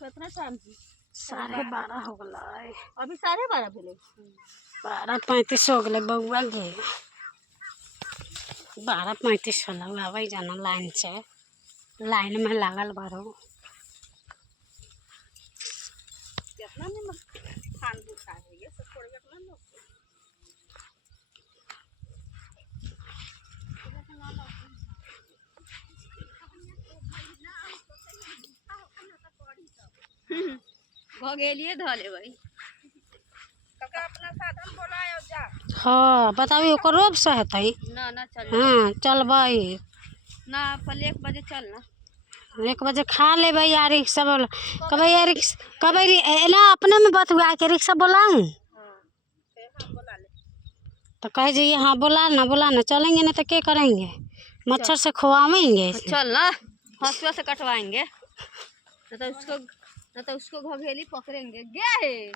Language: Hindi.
कितना टाइम? 12:30 हो गला। अभी 12:30 भेले। 12:35 हो गए बउआ गे। 12:35 होला आवे जाना लाइन से, लाइन में लागल बारो। कितना निमक खान बुझा है ये सब छोड़ के लोग। भगेलिए धले भाई कका अपना साधन बोलायो जा। हाँ बताबी ओकर रोब से हेतै ना ना चल। हाँ चलबै ना पहले 1 बजे चल ना। 1 बजे खा लेबै यार रिक्शा बोल कबै यार कबै ना अपने में बतुआ के रिक्शा बोलाऊं। हाँ बोला ले तो कह जाइए हाँ बोला ना चलेंगे ना तो क्या करेंगे, मच्छर से खुआवेंगे। चल ना हंसुआ से कटवाएंगे ना तो उसको घघेली पकड़ेंगे गे।